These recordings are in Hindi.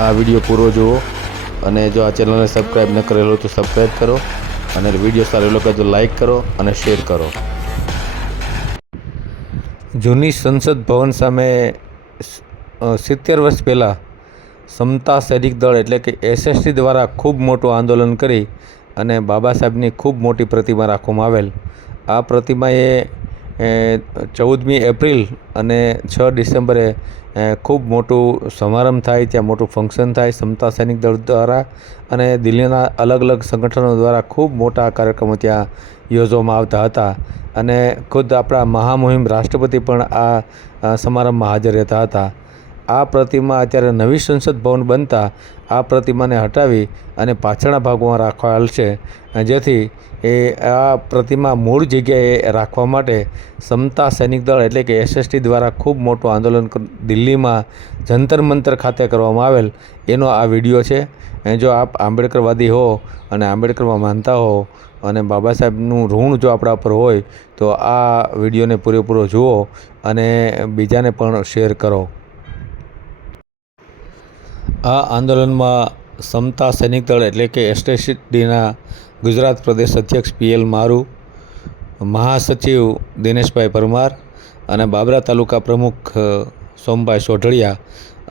આ વિડીયો પૂરો જુઓ અને જો આ ચેનલને સબસ્ક્રાઈબ ન કરેલો તો સબસ્ક્રાઈબ કરો અને વિડીયો સારો લાગે તો લાઈક કરો અને શેર કરો. જૂની સંસદ ભવન સામે 70 વર્ષ પહેલાં સમતા સૈનિક દળ એટલે કે SST દ્વારા ખૂબ મોટું આંદોલન કરી અને બાબા સાહેબની ખૂબ મોટી પ્રતિમા રાખવામાં આવેલ. આ પ્રતિમાએ 14મી એપ્રિલ અને 6 ડિસેમ્બરે ખૂબ મોટું સમારંભ થાય, ત્યાં મોટું ફંક્શન થાય સમતા સૈનિક દળ દ્વારા અને દિલ્હીના અલગ અલગ સંગઠનો દ્વારા ખૂબ મોટા કાર્યક્રમો ત્યાં યોજવામાં આવતા હતા અને ખુદ આપણા મહામહિમ રાષ્ટ્રપતિ પણ આ સમારંભમાં હાજર રહેતા હતા. આ પ્રતિમા અત્યારે નવી સંસદ ભવન બનતા આ પ્રતિમાને હટાવી અને પાછળના ભાગમાં રાખવાયેલ છે, જેથી આ પ્રતિમા મૂળ જગ્યાએ રાખવા માટે સમતા સૈનિક દળ એટલે કે SST દ્વારા ખૂબ મોટું આંદોલન દિલ્હીમાં જંતર મંતર ખાતે કરવામાં આવેલ. એનો આ વિડીયો છે. જો આપ આંબેડકરવાદી હો અને આંબેડકરમાં માનતા હો અને બાબા સાહેબનું ઋણ જો આપણા પર હોય તો આ વિડીયોને પૂરેપૂરો જુઓ અને બીજાને પણ શેર કરો. આ આંદોલનમાં સમતા સૈનિક દળ એટલે કે SSTના ગુજરાત પ્રદેશ અધ્યક્ષ PL મારુ, મહાસચિવ દિનેશભાઈ પરમાર અને બાબરા તાલુકા પ્રમુખ સોમભાઈ સોઢળિયા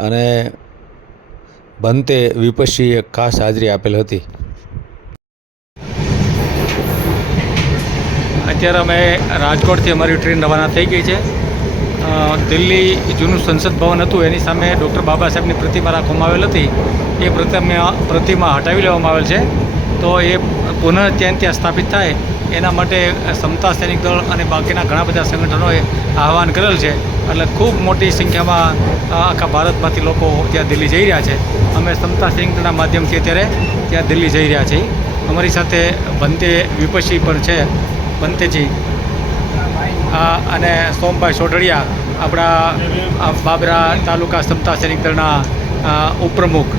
અને બંતે વિપક્ષીએ ખાસ હાજરી આપેલ હતી. અત્યારે અમે રાજકોટથી અમારી ટ્રેન રવાના થઈ ગઈ છે. દિલ્હી જૂનું સંસદ ભવન હતું એની સામે ડૉક્ટર બાબા સાહેબની પ્રતિમા રાખવામાં આવેલ હતી. એ પ્રતિમા હટાવી લેવામાં આવેલ છે. તો એ પુનઃ ત્યાં સ્થાપિત થાય એના માટે સમતા સૈનિક દળ અને બાકીના ઘણા બધા સંગઠનોએ આહવાન કરેલ છે. એટલે ખૂબ મોટી સંખ્યામાં આખા ભારતમાંથી લોકો ત્યાં દિલ્હી જઈ રહ્યા છે. અમે સમતા સૈનિક દળના માધ્યમથી અત્યારે ત્યાં દિલ્હી જઈ રહ્યા છીએ. અમારી સાથે બંતે વિપક્ષી પણ છે, બંતેજી અને સોમભાઈ સોઢળિયા આપણા બાબરા તાલુકા સમતા સૈનિક દળના પ્રમુખ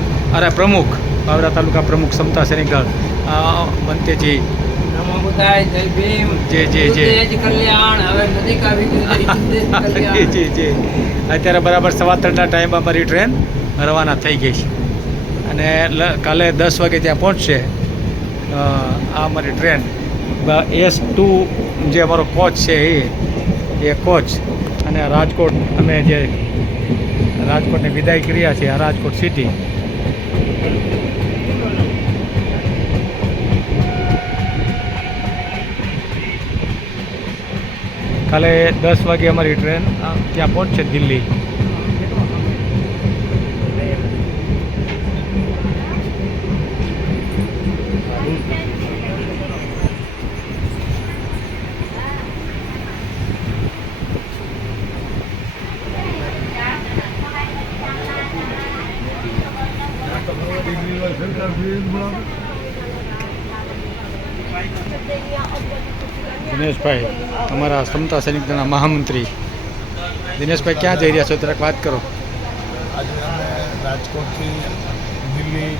બાબરા તાલુકા પ્રમુખ સમતા સૈનિક દળ બંતેજી. અત્યારે બરાબર 3:15 ટાઈમ અમારી ટ્રેન રવાના થઈ ગઈ છે અને કાલે 10 વાગે ત્યાં પહોંચશે. આ અમારી ટ્રેન S2 જે અમારો કોચ છે એ કોચ અને રાજકોટ અમે જે રાજકોટને વિદાય કર્યા છે, આ રાજકોટ સિટી. કાલે 10 વાગે અમારી ટ્રેન ત્યાં પહોંચશે દિલ્હી. દિનેશભાઈ અમારા સમતા સૈનિક દળના મહામંત્રી દિનેશભાઈ, ક્યાં જઈ રહ્યા છો જરાક વાત કરો. આજે અમે રાજકોટથી દિલ્હી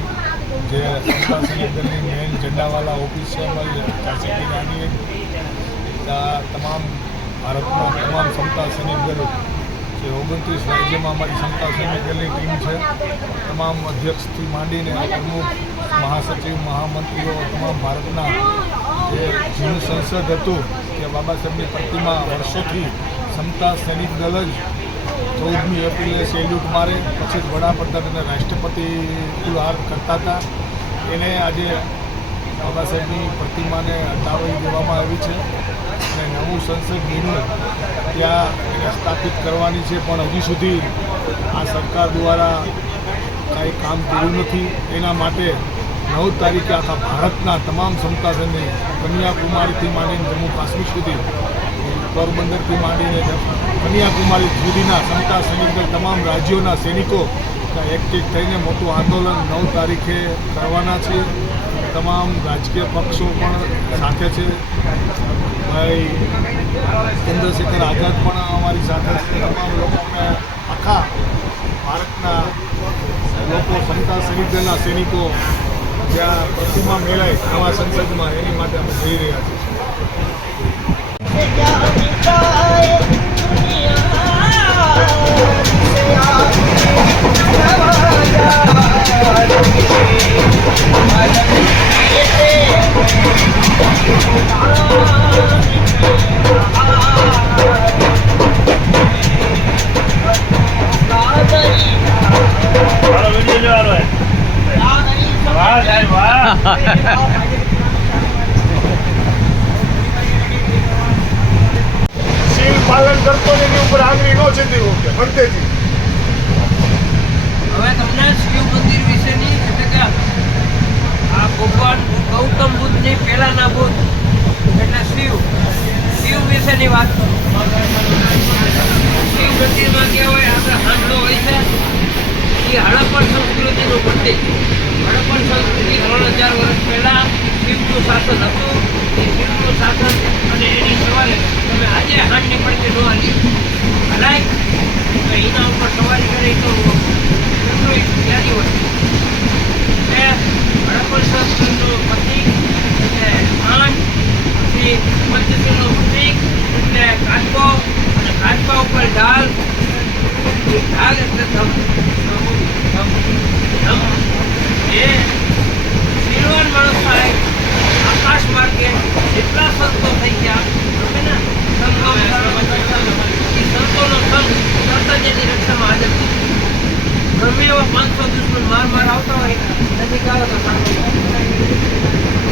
જે સમતા સૈનિક દળની મેઇન ઝંડાવાલા ઓફિસ છે અમારી ઝાંસી રાણીએ, ત્યાં તમામ ભારતના તમામ સમતા સૈનિક દળો જે 29 રાજ્યમાં અમારી સમતા સૈનિક દળની ટીમ છે, તમામ અધ્યક્ષથી માંડીને પ્રમુખ, મહાસચિવ, મહામંત્રીઓ, તમામ ભારતના જે જૂનું સંસદ હતું કે બાબા સાહેબની પ્રતિમા વર્ષોથી સમતા સૈનિક દળ જ 14મી એપ્રિલે સેલ્યુટ મારે, પછી વડાપ્રધાન અને રાષ્ટ્રપતિ પુરહાર કરતા હતા. એને આજે બાબા સાહેબની પ્રતિમાને હટાવી દેવામાં આવી છે અને નવું સંસદ ભવન ત્યાં એને સ્થાપિત કરવાની છે, પણ હજી સુધી આ સરકાર દ્વારા કાંઈ કામ કર્યું નથી. એના માટે 9 તારીખે આખા ભારતના તમામ સમતા સૈનિક કન્યાકુમારીથી માંડીને જમ્મુ કાશ્મીર સુધી, પોરબંદરથી માંડીને કન્યાકુમારી સુધીના સમતા સૈનિક દળ તમામ રાજ્યોના સૈનિકો એકઠી થઈને મોટું આંદોલન 9 તારીખે કરવાના છે. તમામ રાજકીય પક્ષો પણ સાથે છે. ભાઈ ચંદ્રશેખર આઝાદ પણ અમારી સાથે છે. તમામ લોકોને આખા ભારતના લોકો સમતા સૈનિક દળના સૈનિકો જ્યાં પ્રતિમા મેળાય નવા સંસદમાં, એની માટે અમે જઈ રહ્યા છીએ. સીલ પાલન કરતો ને એની ઉપર આંગળી નો સીધી મૂકે ભક્તેથી. હવે તમને શિવ મંદિર વિશેની એટલે કે આ ભગવાન ગૌતમ બુદ્ધની પહેલાના બુદ્ધ એટલે શિવ વિશેની વાત કરું. શિવ મંદિરમાં કહેવાય આપણે હાંડલો હોય છે એ હડપ્પન સંસ્કૃતિનું મંદિર. હડપ્પન સંસ્કૃતિ 3000 વર્ષ પહેલાં શિવનું શાસન હતું. એ શિવનું શાસન અને એની સવારે તમે આજે હાંડની પડતી ન હાલી હલાય તો એના ઉપર સવારી કરી તો યાદી હોય એ હડપ્પન સંસ્કૃતિનું પ્રતિક એટલે હાંડ, પછી પંચશીલનું પ્રતિક એટલે કાચબો અને કાચબા ઉપર ઢાલ. એ ઢાલ એટલે ધમ એ શીલવાન માણસ થાય આકાશ માર્ગે જેટલા સંતો થઈ ગયા તમે ને સંતો એ સંતોનો સંઘ કર્તવ્યની રક્ષામાં હાજર થઈ ગમે એવા 500 દુશ્મન માર આવતા હોય નજીક આવે તો સામે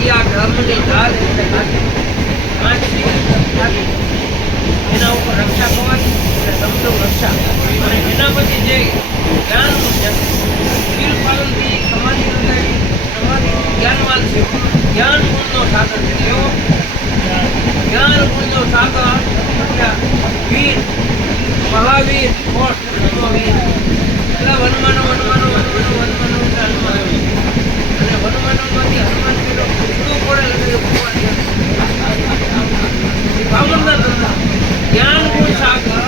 એ આ ધર્મની ઢાલ એટલે એના ઉપર રક્ષા કરવાની એટલે સમજો રક્ષા અને એના પછી જે જ્ઞાનનું છે શીલ પાલનથી સમાધિ જ્ઞાનવાન છે. જ્ઞાન ગુણનો સાગર છે. એવો જ્ઞાન ગુણનો સાગર એટલે વીર મહાવીર વીર એટલે વનમાનો અને વનમાનોમાંથી હનુમાન પેલો ઉડવું પડે ભાવનના ધંધા જ્ઞાન ગુણ સાગર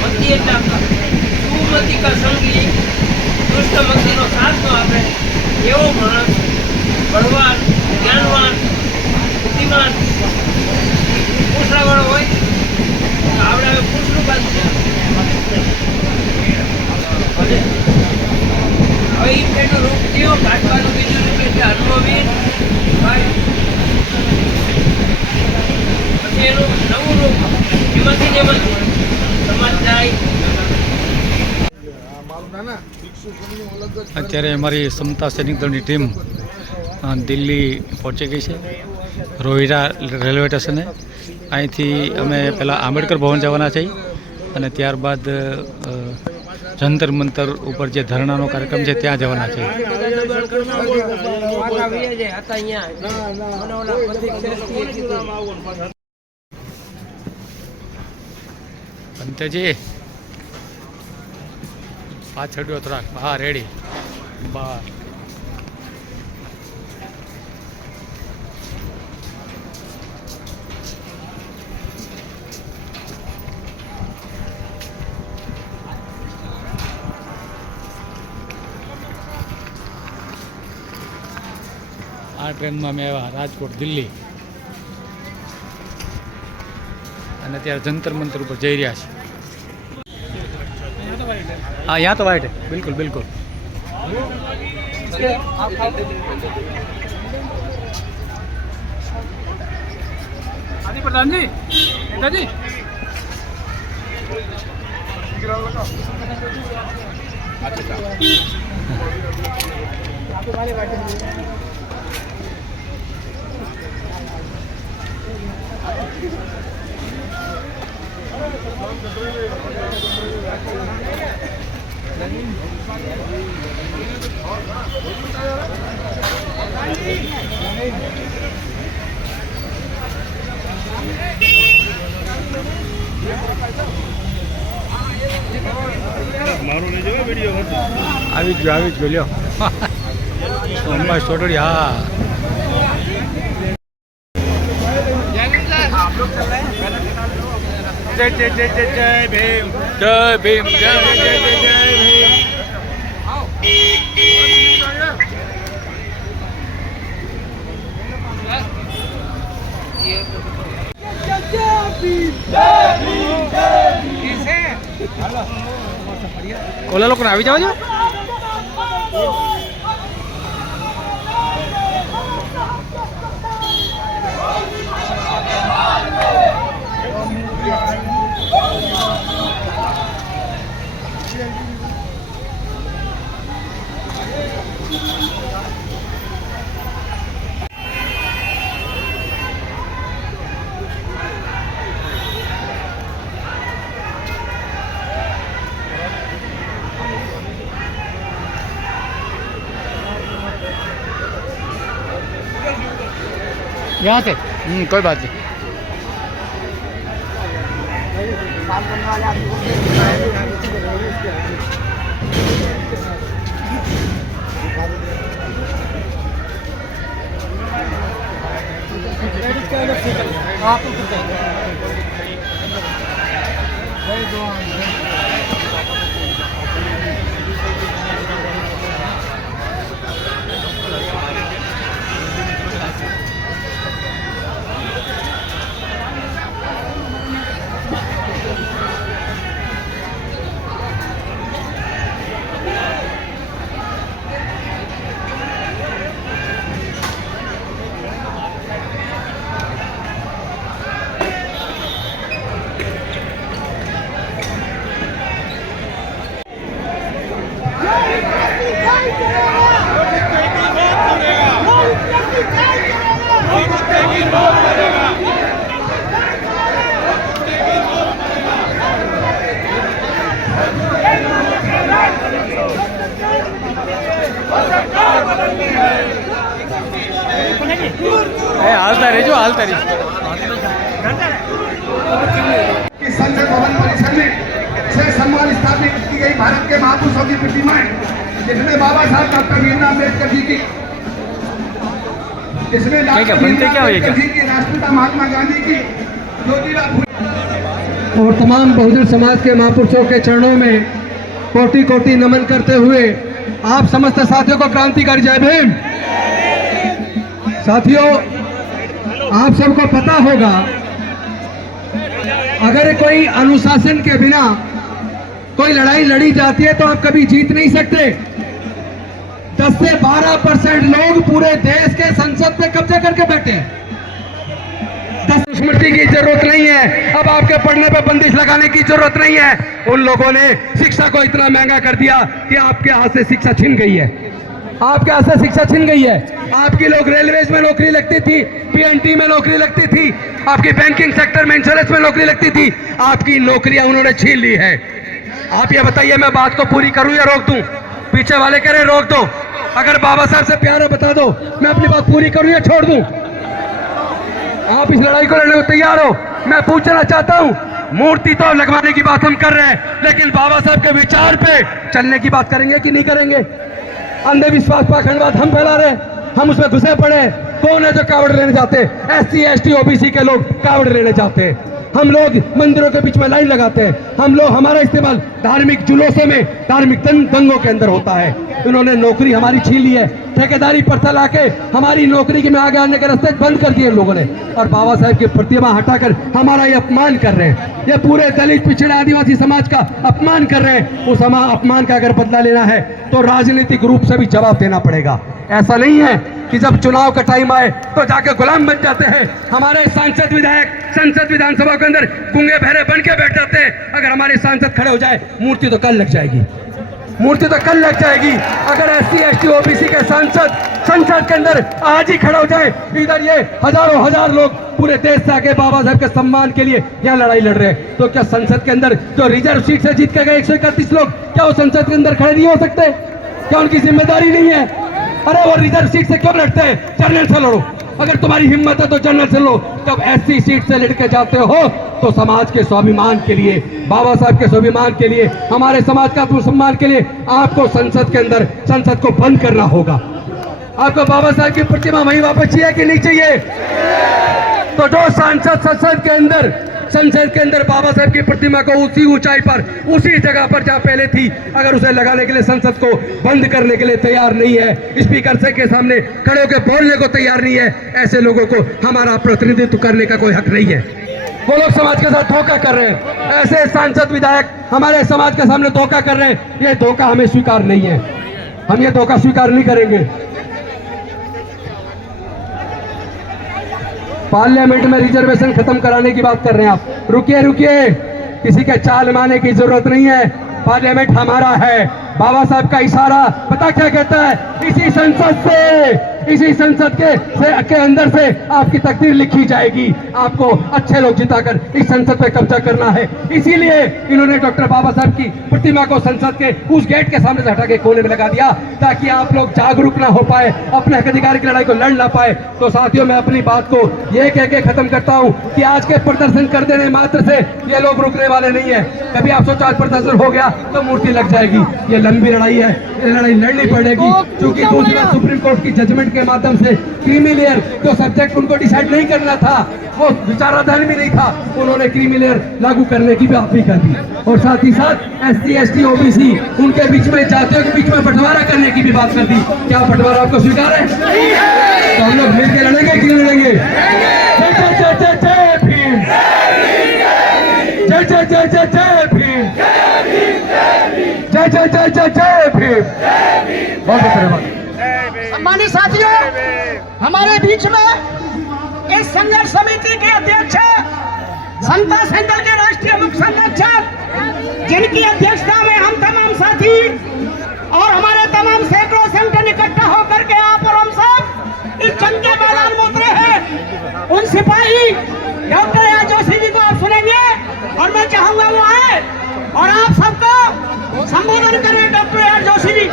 મતી એટલે સુમતી કા સંગી દુષ્ટમતીનો સાથ ન આપે એવો માણસ બળવાન જ્ઞાનવાન બુદ્ધિમાન પૂછડાવાળો હોય તો આપણે હવે પૂછડું બાંધી હવે એ પેટનું રૂપ થયો. કાચબાનું બીજું રૂપ એટલે હનુમાવીર ભાઈ. પછી એનું નવું રૂપ એમાંથી સમાજ જાય. અત્યારે અમારી સમતા સૈનિક દળની ટીમ દિલ્હી પહોંચી ગઈ છે રોહિરા રેલવે સ્ટેશને. અહીંથી અમે પહેલાં આંબેડકર ભવન જવાના છીએ અને ત્યારબાદ જંતર મંતર ઉપર જે ધરણાનો કાર્યક્રમ છે ત્યાં જવાના છે. અંતેજી પાછળ્યો થોડાક હા રેડી બાર આ ટ્રેનમાં અમે આવ્યા રાજકોટ દિલ્હી અને અત્યારે જંતર મંતર ઉપર જઈ રહ્યા છીએ. हाँ यहाँ तो वाइट है बिल्कुल बिल्कुल. आदि प्रधान जी नेताजी આવી જ ગયો લ્યો સોમભાઈ સોટડી હા જય જય જય જય જય ભીમ જય ભીમ જય જય જય જય જય ભીમ. ઓલા લોકોને આવી જાવ છો. यहाँ से कोई बात नहीं। हालता रहे कि संसद भवन परिसर में 6 सम्मान स्थापित की गई भारत के महापुरुषों की प्रतिमाएं, जिसमें बाबा साहब डॉक्टर भीमराव अम्बेडकर जी की, इसमें डॉक्टर भीमराव अम्बेडकर जी की, राष्ट्रपिता महात्मा गांधी की, ज्योतिराव फुले और तमाम बहुजन समाज के महापुरुषों के चरणों में कोटि कोटि नमन करते हुए आप समस्त साथियों को क्रांतिकारी जय भीम। साथियों, आप सबको पता होगा, अगर कोई अनुशासन के बिना कोई लड़ाई लड़ी जाती है तो आप कभी जीत नहीं सकते। 10 से 12% लोग पूरे देश के संसद पे कब्जा करके बैठे हैं। 10 स्मृति की जरूरत नहीं है, अब आपके पढ़ने पे बंदिश लगाने की जरूरत नहीं है। उन लोगों ने शिक्षा को इतना महंगा कर दिया कि आपके हाथ से शिक्षा छिन गई है, आपके हाथ से शिक्षा छिन गई है। आपकी लोग रेलवेज में नौकरी लगती थी, पीएनटी में नौकरी लगती थी, आपकी बैंकिंग सेक्टर में, इंश्योरेंस में नौकरी लगती थी, आपकी नौकरियां उन्होंने छीन ली है। आप ये बताइए, मैं बात को पूरी करूं या रोक दूं? पीछे वाले कह रहे रोक दो। अगर बाबा साहब से प्यार है बता दो, मैं अपनी बात पूरी करूं या छोड़ दूं? आप इस लड़ाई को लड़ने को तैयार हो? मैं पूछना चाहता हूं, मूर्ति तो लगवाने की बात हम कर रहे हैं, लेकिन बाबा साहब के विचार पे चलने की बात करेंगे कि नहीं करेंगे? अंधविश्वास पाखंडवाद हम फैला रहे हैं, हम उसमें घुसे पड़े हैं। कौन है जो कावड़ लेने जाते हैं? SC ST OBC के लोग कावड़ लेने जाते हैं। हम लोग मंदिरों के बीच में लाइन लगाते हैं। हम लोग, हमारा इस्तेमाल धार्मिक जुलूसों में, धार्मिक दंगों के अंदर होता है। इन्होंने नौकरी हमारी छीन ली है, ठेकेदारी प्रथा लाके हमारी नौकरी के में आगे आने के रास्ते बंद कर दिए लोगों ने, और बाबा साहब की प्रतिमा हटाकर हमारा ये अपमान कर रहे हैं। ये पूरे दलित पिछड़े आदिवासी समाज का अपमान कर रहे हैं। उस अपमान का अगर बदला लेना है तो राजनीतिक रूप से भी जवाब देना पड़ेगा। ऐसा नहीं है कि जब चुनाव का टाइम आए तो जाके गुलाम बन जाते हैं। हमारे सांसद विधायक संसद विधानसभा के अंदर गूंगे बहरे बन के बैठ जाते हैं। अगर हमारे सांसद खड़े हो जाए, मूर्ति तो कल लग जाएगी, मूर्ति तो कल लग जाएगी। अगर SC ST OBC के सांसद संसद के अंदर आज ही खड़ा हो जाए, इधर ये हजारों हजार लोग पूरे देश से आके बाबा साहब के सम्मान के लिए यहाँ लड़ाई लड़ रहे हैं, तो क्या संसद के अंदर जो रिजर्व सीट से जीत के गए 131 लोग, क्या वो संसद के अंदर खड़े नहीं हो सकते? क्या उनकी जिम्मेदारी नहीं है? अरे वो रिजर्व सीट से क्यों लड़ते हैं? जनरल से लड़ो। अगर तुम्हारी हिम्मत है तो जनरल से लो। जब SC सीट से लड़के जाते हो तो समाज के स्वाभिमान के लिए, बाबा साहब के स्वाभिमान के लिए, हमारे समाज का आत्मसम्मान के लिए आपको संसद के अंदर, संसद को बंद करना होगा। आपको बाबा साहब की प्रतिमा वहीं वापस चाहिए कि नहीं चाहिए? तो जो सांसद संसद के अंदर बाबा साहब की प्रतिमा को उसी ऊंचाई पर, उसी जगह पर जहां पहले थी, अगर उसे लगाने के लिए संसद को बंद करने के लिए तैयार नहीं है, स्पीकर से के सामने खड़े होकर बोलने को तैयार नहीं है, ऐसे लोगों को हमारा प्रतिनिधित्व करने का कोई हक नहीं है। वो लोग समाज के साथ धोखा कर रहे हैं। ऐसे सांसद विधायक हमारे समाज के सामने धोखा कर रहे हैं। ये धोखा हमें स्वीकार नहीं है, हम ये धोखा स्वीकार नहीं करेंगे। पार्लियामेंट में रिजर्वेशन खत्म कराने की बात कर रहे हैं आप। रुकिए, किसी के चाल मारने की जरूरत नहीं है। पार्लियामेंट हमारा है। बाबा साहब का इशारा पता क्या कहता है? इसी संसद से इसी संसद के अंदर से आपकी तकदीर लिखी जाएगी। आपको अच्छे लोग जिताकर इस संसद पे कब्जा करना है। इसीलिए इन्होंने डॉक्टर बाबा साहब की प्रतिमा को संसद के उस गेट के सामने से हटा के कोने में लगा दिया, ताकि आप लोग जागरूक ना हो पाए, अपने हक अधिकार की लड़ाई को लड़ ना पाए। तो साथियों, मैं अपनी बात को ये कह के खत्म करता हूँ कि आज के प्रदर्शन कर देने मात्र से ये लोग रुकने वाले नहीं है। कभी आप सोचो आज प्रदर्शन हो गया तो मूर्ति लग जाएगी। ये लंबी लड़ाई है, ये लड़ाई लड़नी पड़ेगी, क्योंकि दूसरा सुप्रीम कोर्ट की जजमेंट के माध्यम से क्रीमी लेयर जो सब्जेक्ट उनको डिसाइड नहीं करना था, वो विचाराधीन भी नहीं था, उन्होंने क्रीमी लेयर लागू करने की बात भी कर दी। और साथ ही साथ SC ST OBC उनके बीच में, जातियों के बीच में बंटवारा करने की भी बात कर दी। क्या बंटवारा आपको स्वीकार है? तो हम लोग मिलकर लड़ेंगे कि नहीं लड़ेंगे? जय जय जय जय जय भीम, जय जय जय जय जय भीम, जय जय जय जय जय भीम। बहुत बहुत धन्यवाद। सम्मानित साथियों, हमारे बीच में इस संघर्ष समिति के अध्यक्ष समता सेंटर के राष्ट्रीय मुख्य संरक्षक, जिनकी अध्यक्षता में हम तमाम साथी और हमारे तमाम सैकड़ों संगठन इकट्ठा होकर के आप और हम सब इस जंग के मैदान में उतरे हैं। उन सिपाही डॉक्टर आर जोशी जी को आप सुनेंगे और मैं चाहूंगा वो आए और आप सबको संबोधन करें। Doctor R Joshi ji.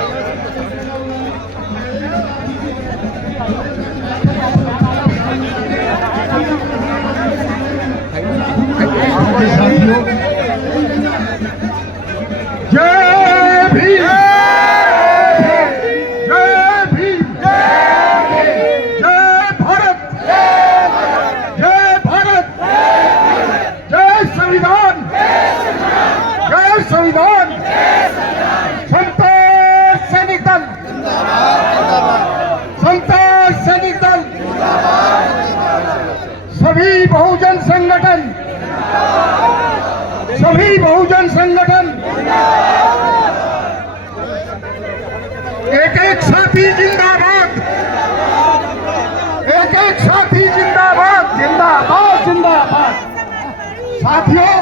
जय भीम, जय भीम, जय भारत, जय भारत, जय संविधान, जय संविधान। संतोष सैनिक दल, संतोष सैनिक दल, सभी बहुजन संगठन, सभी बहुजन संगठन, एक एक साथी जिंदाबाद, एक एक साथी जिंदाबाद, जिंदाबाद, जिंदाबाद। साथियों,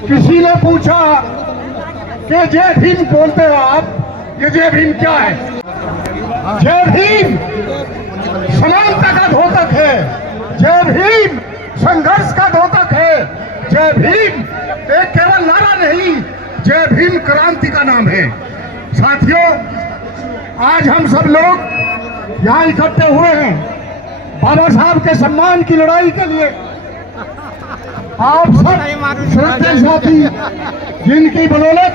किसी ने पूछा कि जय भीम बोलते हो आप, ये जय भीम क्या है? जय भीम समानता का द्योतक है, जय भीम संघर्ष का द्योतक है, जय भीम एक केवल नारा नहीं, जय भीम क्रांति का नाम है। साथियों, आज हम सब लोग यहाँ इकट्ठे हुए हैं बाबा साहब के सम्मान की लड़ाई के लिए। आप सब श्रद्धा साथी, जिनकी बदौलत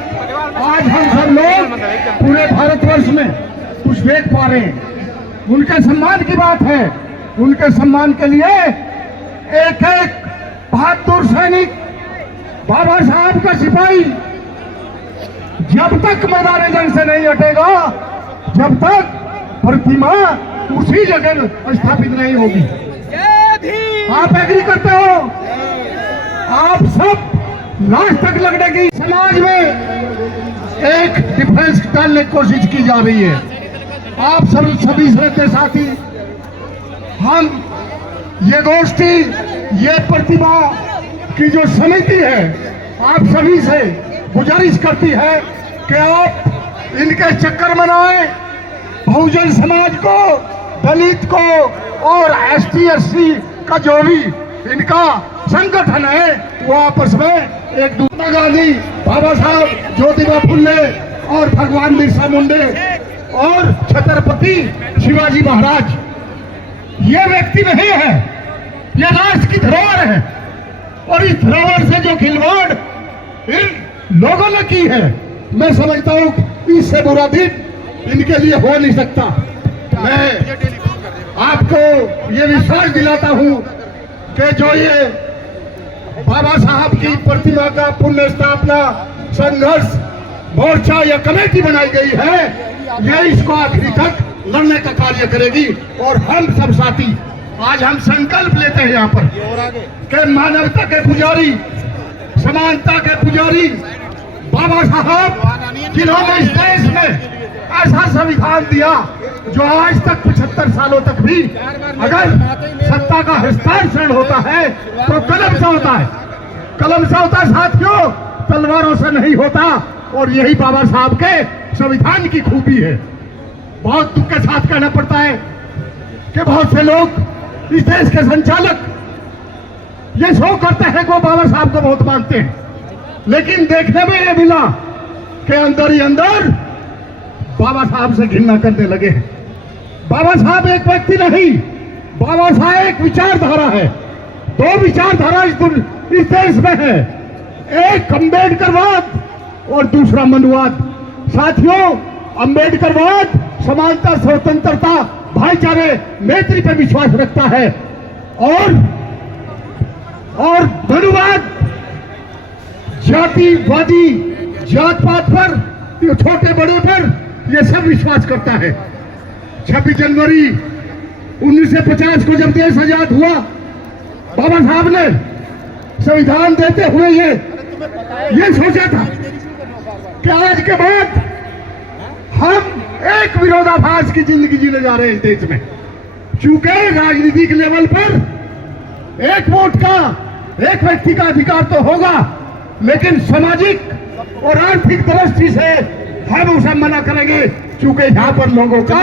आज हम सब लोग पूरे भारतवर्ष में कुछ देख पा रहे हैं, उनके सम्मान की बात है। उनके सम्मान के लिए एक एक बहादुर सैनिक, बाबा साहब का सिपाही जब तक मैदान जंग से नहीं हटेगा, जब तक प्रतिमा उसी जगह स्थापित नहीं होगी। आप एग्री करते हो? आप सब लास्ट तक लड़ने की समाज में एक डिफरेंस डालने की कोशिश की जा रही है। आप सब सभी श्रद्धेय साथी, हम ये गोष्ठी, ये प्रतिमा की जो समिति है, आप सभी से गुजारिश करती है कि आप इनके चक्कर में ना आए। बहुजन समाज को, दलित को और ST SC का जो भी इनका संगठन है, वो आपस में एक दूसरा, गांधी, बाबा साहब, ज्योतिबा फुले और भगवान बिरसा मुंडे और छत्रपति शिवाजी महाराज, ये व्यक्ति नहीं है, ये राष्ट्र की धरोहर है। और इस धरोहर से जो खिलवाड़ इन लोगों ने की है, मैं समझता हूं इससे बुरा दिन इनके लिए हो नहीं सकता। मैं आपको ये विश्वास दिलाता हूं कि जो ये बाबा साहब की प्रतिमा का पुण्य स्थापना संघर्ष मोर्चा या कमेटी बनाई गई है, ये इसको आखिरी तक लड़ने का कार्य करेगी। और हम सब साथी आज हम संकल्प लेते हैं यहाँ पर कि मानवता के पुजारी, समानता के पुजारी बाबा साहब, जिन्होंने इस देश में ऐसा संविधान दिया जो आज तक 75 सालों तक भी अगर सत्ता का हस्तांतरण होता है तो कलम से होता है, कलम से होता है साथियों, तलवारों से नहीं होता। और यही बाबा साहब के संविधान की खूबी है। बहुत दुख के साथ कहना पड़ता है कि बहुत से लोग इस देश के संचालक ये शो करते हैं कि वो बाबा साहब को बहुत मानते हैं, लेकिन देखने में ये मिला कि अंदर ही अंदर बाबा साहब से घृणा करने लगे हैं। बाबा साहब एक व्यक्ति नहीं, बाबा साहब एक विचारधारा है। दो विचारधारा इस देश में है, एक अम्बेडकरवाद और दूसरा मनुवाद। साथियों, अम्बेडकरवाद समानता, स्वतंत्रता, भाईचारे, मैत्री पर विश्वास रखता है और मनुवाद जातिवादी, जात पात पर, छोटे बड़े पर यह सब विश्वास करता है। 26 जनवरी 1950 को जब देश आजाद हुआ, बाबा साहब ने संविधान देते हुए ये सोचा था कि आज के बाद हम एक विरोधाभास की जिंदगी जीने जा रहे हैं इस देश में। चूंकि राजनीतिक लेवल पर एक वोट का, एक व्यक्ति का अधिकार तो होगा, लेकिन सामाजिक और आर्थिक दृष्टि से हम उसे मना करेंगे, चूंकि यहाँ पर लोगों का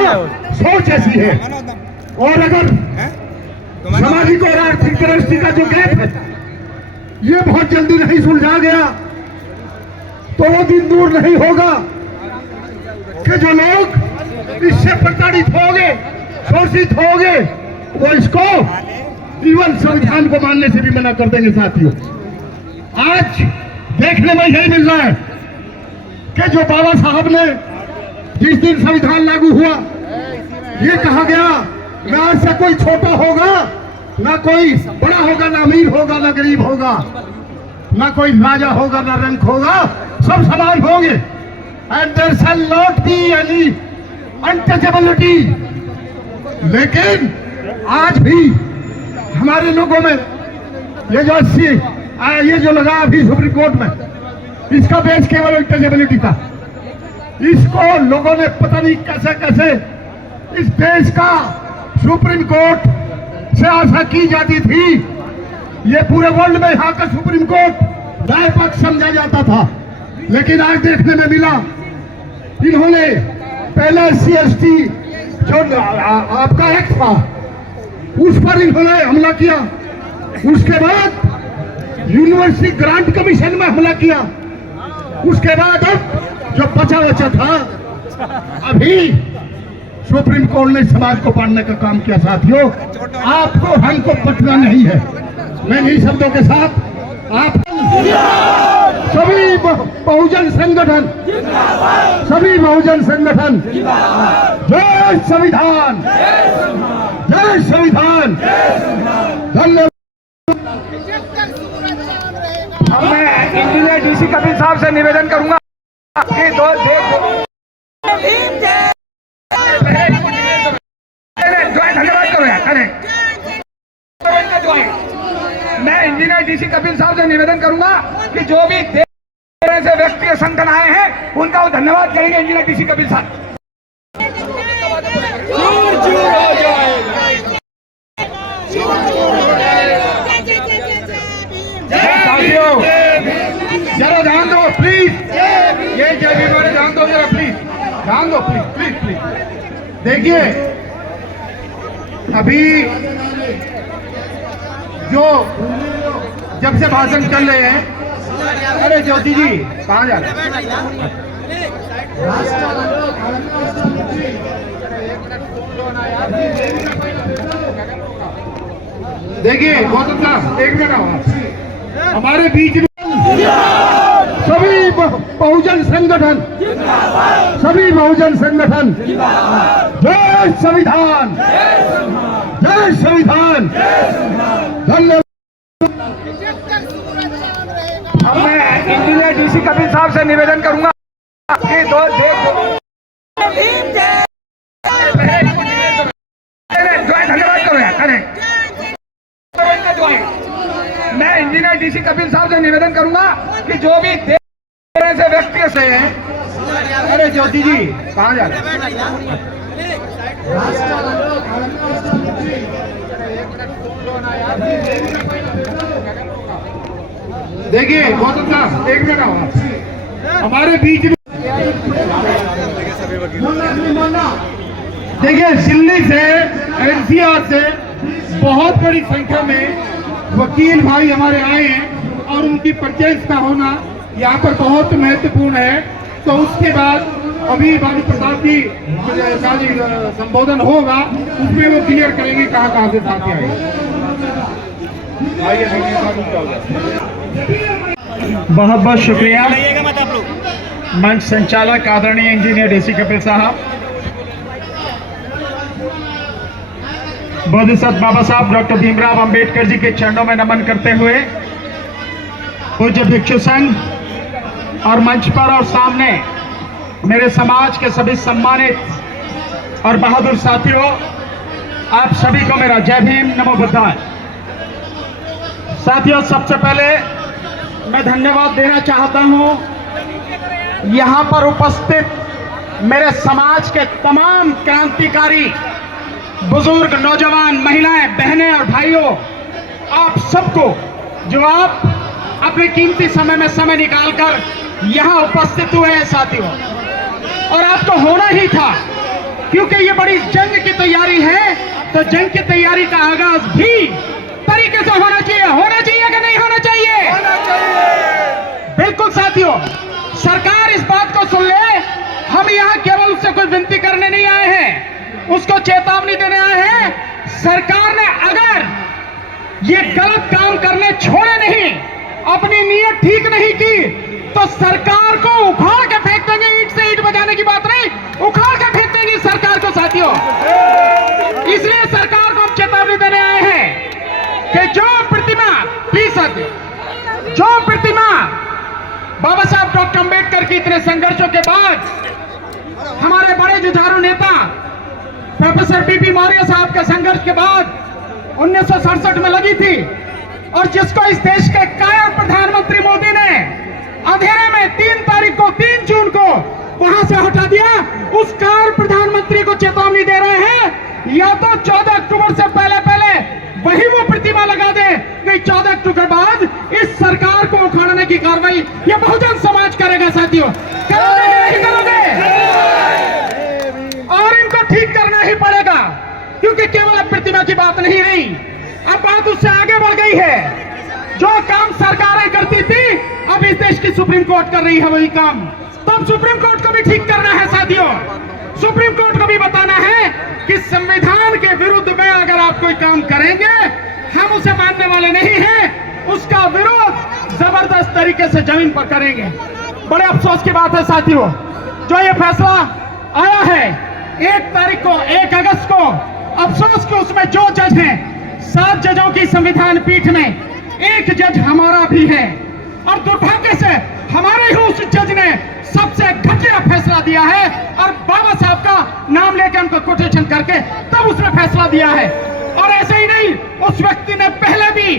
सोच ऐसी है। और अगर सामाजिक और आर्थिक दृष्टि का जो गैप है ये बहुत जल्दी नहीं सुलझा गया तो वो दिन दूर नहीं होगा कि जो लोग इससे प्रताड़ित होंगे, शोषित होंगे, वो इसको इवन संविधान को मानने से भी मना कर देंगे। साथियों, आज देखने में यही मिल रहा है कि जो बाबा साहब ने जिस दिन संविधान लागू हुआ, ये कहा गया ना आज से कोई छोटा होगा, ना कोई बड़ा होगा, ना अमीर होगा, ना गरीब होगा, ना कोई राजा होगा, ना रंक होगा, सब समान होंगे। And there shall not be any untouchability. लेकिन आज भी हमारे लोगों में ये जो लगा अभी सुप्रीम कोर्ट में, इसका बेस केवल अनटचेबिलिटी था। इसको लोगों ने पता नहीं कैसे कैसे इस देश का सुप्रीम कोर्ट से आशा की जाती थी। ये पूरे वर्ल्ड में यहाँ का सुप्रीम कोर्ट न्याय पक्ष समझा जाता था, लेकिन आज देखने में मिला इन्होंने पहले SC/ST जो आपका एक्ट था उस पर इन्होंने हमला किया, उसके बाद यूनिवर्सिटी ग्रांट कमीशन में हमला किया, उसके बाद अब जो बचा था अभी सुप्रीम कोर्ट ने समाज को पाड़ने का काम किया। साथियों, आपको हमको पटना नहीं है। मैं इन्हीं शब्दों के साथ आप सभी बहुजन संगठन, सभी बहुजन संगठन, जय संविधान, जय संविधान, धन्यवाद। अब मैं इंजीनियर DC कपिल साहब से निवेदन करूंगा कि धन्यवाद करो यार। मैं इंजीनियर DC कपिल साहब से निवेदन करूंगा कि जो भी देश से व्यक्ति संगठन आए हैं उनका वो धन्यवाद करेंगे। इंजीनियर DC कपिल साहब जरा ध्यान दो प्लीज, ये जय भीम वाले ध्यान दो जरा प्लीज, ध्यान दो प्लीज प्लीज प्लीज। देखिए अभी जो जब से भाषण चल रहे हैं, अरे ज्योति जी कहाँ जा रहे हैं? देखिए गौतम साहब एक मिनट, हमारे बीच में सभी बहुजन संगठन, सभी बहुजन संगठन, जय संविधान, जय संविधान, धन्यवाद। अब मैं इंजीनियर DC कपिल साहब से निवेदन करूंगा कि धन्यवाद करो यार। मैं इंजीनियर DC कपिल साहब से निवेदन करूंगा कि जो भी देश से व्यक्ति से हैं, अरे ज्योति जी कहाँ जा रहे हैं? देखिए गौतम साहब एक मिनट, हमारे बीच में देखिए दिल्ली से एनसीआर से बहुत बड़ी संख्या में वकील भाई हमारे आए हैं और उनकी प्रेजेंस का होना यहाँ पर बहुत महत्वपूर्ण है। तो उसके बाद अभी बाबू प्रसाद जी का जी संबोधन होगा, उसमें वो क्लियर करेंगे कहाँ कहाँ से साथी आए। बहुत बहुत शुक्रिया मंच संचालक आदरणीय इंजीनियर डीसी कपिल साहब, बोधिसत्व बाबा साहब डॉक्टर भीमराव अंबेडकर जी के चरणों में नमन करते हुए पूज्य भिक्षु संघ और मंच पर और सामने मेरे समाज के सभी सम्मानित और बहादुर साथियों, आप सभी को मेरा जय भीम, नमो बुद्धाय। साथियों, सबसे पहले मैं धन्यवाद देना चाहता हूं यहां पर उपस्थित मेरे समाज के तमाम क्रांतिकारी बुजुर्ग, नौजवान, महिलाएं, बहनें और भाइयों, आप सबको जो आप अपने कीमती समय में समय निकालकर यहां उपस्थित हुए हैं साथियों। और आपको होना ही था, क्योंकि ये बड़ी जंग की तैयारी है, तो जंग की तैयारी का आगाज भी तरीके से होना चाहिए कि नहीं होना चाहिए? बिल्कुल साथियों, सरकार इस बात को सुन ले, हम यहाँ केवल उससे कोई विनती करने नहीं आए हैं, उसको चेतावनी देने आए हैं। सरकार ने अगर ये गलत काम करने छोड़े नहीं, अपनी नीयत ठीक नहीं की, तो सरकार को उखाड़ के फेंक देंगे। ईंट से ईंट बजाने की बात नहीं, उखाड़ के फेंक देंगे सरकार को साथियों। इसलिए सरकार को हम चेतावनी देने आए हैं कि जो प्रतिमा, प्लीज साथियों, जो प्रतिमा बाबा साहब डॉक्टर अंबेडकर की इतने संघर्षों के बाद हमारे बड़े जुझारू नेता प्रोफेसर बीपी मौर्य साहब के संघर्ष के बाद 1967 में लगी थी, और जिसको इस देश के कायर प्रधानमंत्री मोदी ने अंधेरे में 3 जून को वहां से हटा दिया, उस कायर प्रधानमंत्री को चेतावनी दे रहे हैं, या तो 14 अक्टूबर से पहले वही वो प्रतिमा लगा दे, नहीं 14 अक्टूबर बाद इस सरकार को उखाड़ने की कार्रवाई ये बहुजन समाज करेगा साथियों। करोगे नहीं करोगे? और इनको ठीक करना ही पड़ेगा, क्योंकि केवल अब प्रतिमा की बात नहीं रही, अब बात उससे आगे बढ़ गई है। जो काम सरकारें करती थी, अब इस देश की सुप्रीम कोर्ट कर रही है वही काम। तो अब सुप्रीम कोर्ट को भी ठीक करना है साथियों। सुप्रीम कोर्ट को भी बताना है कि संविधान के विरुद्ध में अगर आप कोई काम करेंगे, हम उसे मानने वाले नहीं हैं, उसका विरोध जबरदस्त तरीके से जमीन पर करेंगे। बड़े अफसोस की बात है साथियों, जो ये फैसला आया है 1 अगस्त को, अफसोस कि उसमें जो जज हैं, 7 जजों की संविधान पीठ में 1 जज हमारा भी है, और दुर्भाग्य से हमारे ही उस जज ने सबसे घटिया फैसला दिया है, और बाबा साहब का नाम लेकर उनको कोटेशन करके तब उसने फैसला दिया है। और ऐसे ही नहीं, उस व्यक्ति ने पहले भी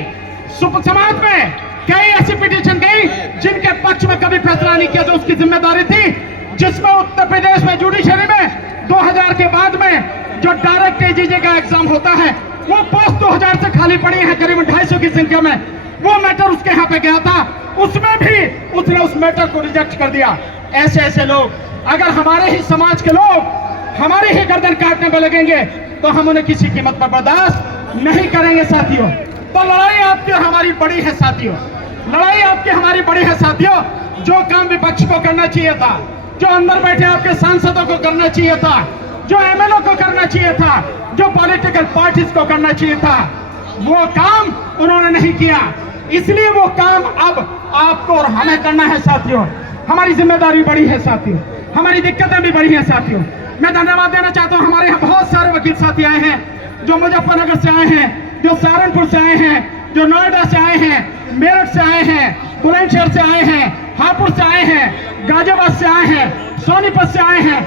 समाज में कई ऐसी पिटीशन गई जिनके पक्ष में कभी फैसला नहीं किया, जो उसकी जिम्मेदारी थी, जिसमें उत्तर प्रदेश में जुडिशरी में 2000 के बाद में जो डायरेक्ट एजीजे का एग्जाम होता है, वो पोस्ट 2000 से खाली पड़ी है, करीबन 250 की संख्या में। वो मैटर उसके यहाँ पे गया था, उसमें भी उसने उस मैटर को रिजेक्ट कर दिया। ऐसे लोग, अगर हमारे ही समाज के लोग हमारी ही गर्दन काटने में लगेंगे, तो हम उन्हें किसी कीमत पर बर्दाश्त नहीं करेंगे साथियों। तो लड़ाई आपकी और हमारी बड़ी है साथियों, लड़ाई आपकी हमारी बड़ी है साथियों। जो काम विपक्ष को करना चाहिए था, जो अंदर बैठे आपके सांसदों को करना चाहिए था, जो एमएलए को करना चाहिए था, जो पॉलिटिकल पार्टीज को करना चाहिए था, वो काम उन्होंने नहीं किया। इसलिए वो काम अब आपको और हमें करना है साथियों। हमारी जिम्मेदारी बड़ी है साथियों, हमारी दिक्कतें भी बड़ी हैं साथियों। मैं धन्यवाद देना चाहता हूं, हमारे यहाँ बहुत सारे वकील साथी आए हैं, जो मुजफ्फरनगर से आए हैं, जो सहारनपुर से आए हैं, जो नोएडा से आए हैं, मेरठ से आए हैं, बुलंदशहर से आए हैं, हापुड़ से आए हैं, गाजियाबाद से आए हैं, सोनीपत से आए हैं,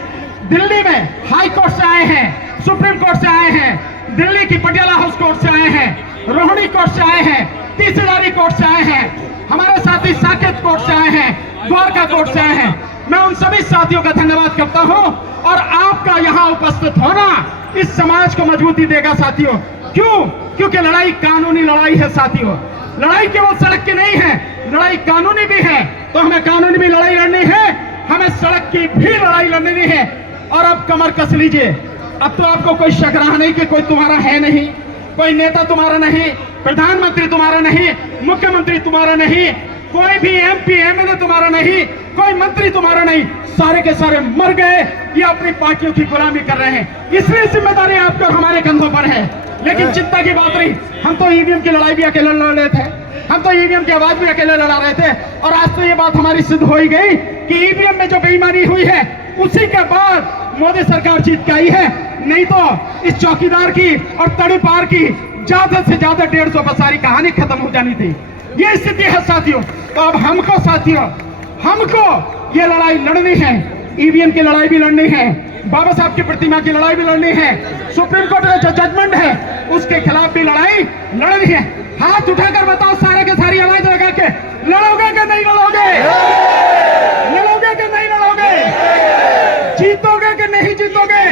दिल्ली में हाई कोर्ट से आए हैं, सुप्रीम कोर्ट से आए हैं, दिल्ली की पटियाला हाउस कोर्ट से आए हैं, रोहिणी कोर्ट से आए हैं, तीसरी कोर्ट से आए हैं, हमारे साथी साकेत कोर्ट से आए हैं, द्वारका कोर्ट से आए हैं। मैं उन सभी साथियों का धन्यवाद करता हूं, और आपका यहाँ उपस्थित होना इस समाज को मजबूती देगा साथियों। क्यों? क्योंकि लड़ाई कानूनी लड़ाई है साथियों, लड़ाई केवल सड़क की नहीं है, लड़ाई कानूनी भी है। तो हमें कानूनी भी लड़ाई लड़नी है, हमें सड़क की भी लड़ाई लड़नी है। और अब कमर कस लीजिए, अब तो आपको कोई शक रहा नहीं कि कोई तुम्हारा है नहीं, कोई नेता तुम्हारा नहीं, प्रधानमंत्री तुम्हारा नहीं, मुख्यमंत्री तुम्हारा नहीं, कोई भी MP MLA तुम्हारा नहीं, कोई मंत्री तुम्हारा नहीं, सारे के सारे मर गए। ये अपनी पार्टियों की गुलामी कर रहे हैं, इसलिए जिम्मेदारी आपको और हमारे कंधों पर है। लेकिन चिंता की बात नहीं, हम तो EVM की लड़ाई भी अकेले लड़ रहे थे, हम तो EVM की आवाज भी अकेले लड़ा रहे थे। और आज तो ये बात हमारी सिद्ध हो ही गई कि EVM में जो बेईमानी हुई है उसी के बाद मोदी सरकार जीत के आई है। नहीं तो इस चौकीदार की और तड़ी पार की ज्यादा से ज्यादा 150 बसारी कहानी खत्म हो जानी थी। ये स्थिति है साथियों। तो अब हमको साथियों, हमको ये लड़ाई लड़नी है, EVM की लड़ाई भी लड़नी है, बाबा साहब की प्रतिमा की लड़ाई भी लड़नी है, सुप्रीम कोर्ट का जो जजमेंट है उसके खिलाफ भी लड़ाई लड़नी है। हाथ उठाकर बताओ सारे के सारी आवाज लगा के, लड़ोगे कि नहीं लड़ोगे? लड़ोगे कि नहीं लड़ोगे? जीतोगे कि नहीं जीतोगे?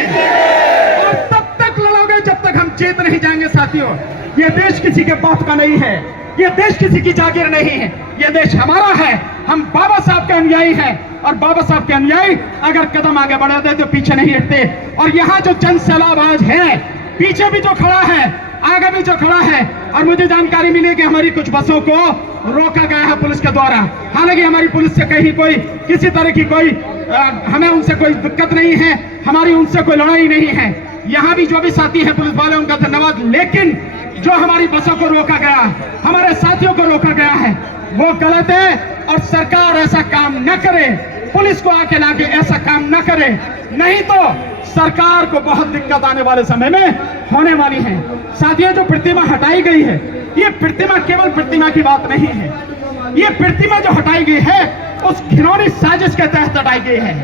और तब तक लड़ोगे जब तक हम जीत नहीं जाएंगे साथियों। ये देश किसी के बाप का नहीं है, ये देश किसी की जागीर नहीं है, ये देश हमारा है। हम बाबा साहब के अनुयायी हैं और बाबा साहब के अनुयायी अगर कदम आगे बढ़ाते तो पीछे नहीं हटते। और यहाँ जो जन सैलाब आज है, पीछे भी जो खड़ा है, आगे भी जो खड़ा है, और मुझे जानकारी मिली कि हमारी कुछ बसों को रोका गया है पुलिस के द्वारा। हालांकि हमारी पुलिस से कहीं कोई किसी तरह की कोई हमें उनसे कोई दिक्कत नहीं है, हमारी उनसे कोई लड़ाई नहीं है। यहाँ भी जो भी साथी है पुलिस वाले, उनका धन्यवाद। लेकिन जो हमारी बसों को रोका गया, हमारे साथियों को रोका गया है, वो गलत है। और सरकार ऐसा काम न करे, पुलिस को आके लाके ऐसा काम न करे, नहीं तो सरकार को बहुत दिक्कत आने वाले समय में होने वाली है। साथियों, जो प्रतिमा हटाई गई है, ये प्रतिमा केवल प्रतिमा की बात नहीं है। ये प्रतिमा जो हटाई गई है उस घिनौनी साजिश के तहत हटाई गई है।